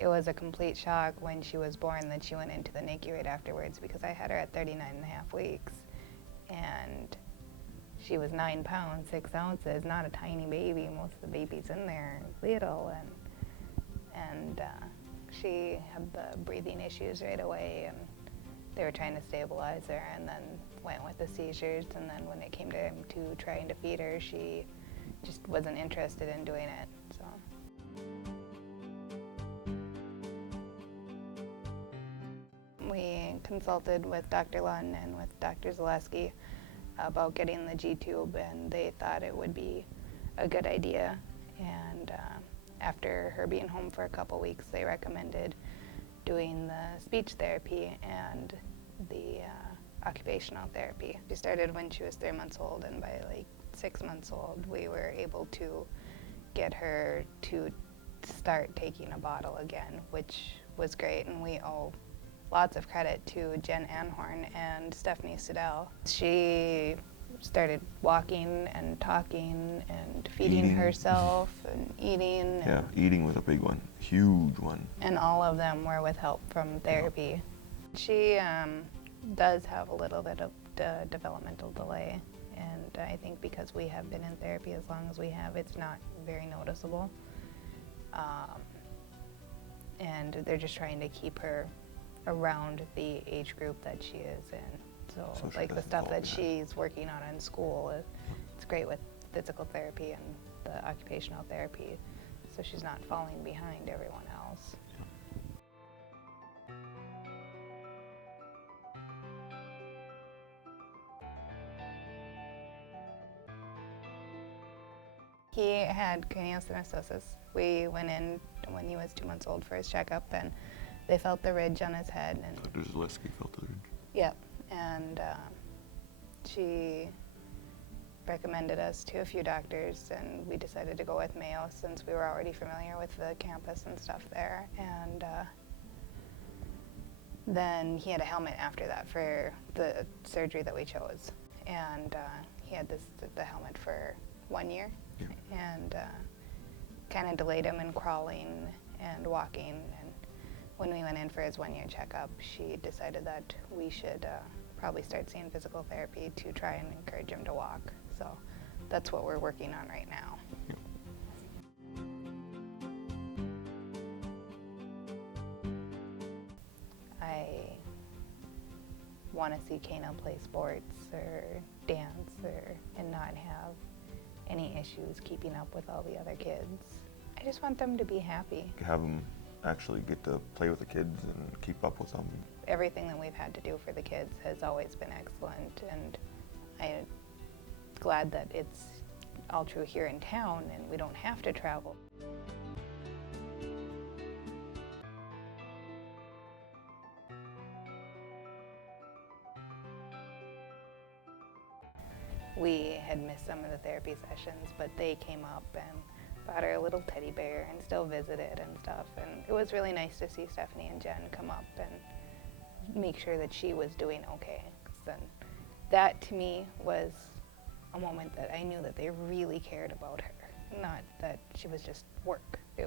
it was a complete shock when she was born that she went into the NICU right afterwards, because I had her at 39.5 weeks, and she was 9 pounds, 6 ounces, not a tiny baby. Most of the babies in there are little, and she had the breathing issues right away, and they were trying to stabilize her, and then went with the seizures, and then when it came to trying to feed her, she just wasn't interested in doing it, so. We consulted with Dr. Lunn and with Dr. Zaleski about getting the G-tube, and they thought it would be a good idea. And after her being home for a couple weeks, they recommended doing the speech therapy and the occupational therapy. She started when she was 3 months old, and by like 6 months old, we were able to get her to start taking a bottle again, which was great, and we owe lots of credit to Jen Anhorn and Stephanie Siddell. She started walking and talking and feeding herself and eating. Yeah, eating was a big one, huge one. And all of them were with help from therapy. Yeah. She does have a little bit of developmental delay, and I think because we have been in therapy as long as we have, it's not very noticeable. And they're just trying to keep her around the age group that she is in. So like the stuff that she's working on in school, it's great with physical therapy and the occupational therapy, so she's not falling behind everyone else. He had craniosynostosis. We went in when he was 2 months old for his checkup, and they felt the ridge on his head. And Dr. Zaleski felt the ridge. Yep, and she recommended us to a few doctors, and we decided to go with Mayo since we were already familiar with the campus and stuff there. And then he had a helmet after that for the surgery that we chose, and he had the helmet for 1 year. Yeah. And kind of delayed him in crawling and walking. And when we went in for his 1 year checkup, she decided that we should probably start seeing physical therapy to try and encourage him to walk. So that's what we're working on right now. Yeah. I want to see Kaina play sports or dance and not have any issues keeping up with all the other kids. I just want them to be happy. Have them actually get to play with the kids and keep up with them. Everything that we've had to do for the kids has always been excellent, and I'm glad that it's Altru here in town and we don't have to travel. We had missed some of the therapy sessions, but they came up and brought her a little teddy bear and still visited and stuff. And it was really nice to see Stephanie and Jen come up and make sure that she was doing okay. 'Cause then that to me was a moment that I knew that they really cared about her, not that she was just work. She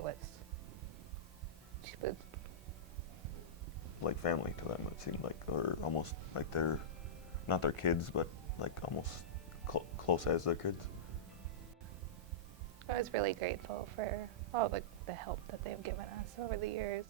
was like family to them, it seemed like, or almost like they're not their kids, but like almost close as their kids. I was really grateful for all the help that they've given us over the years.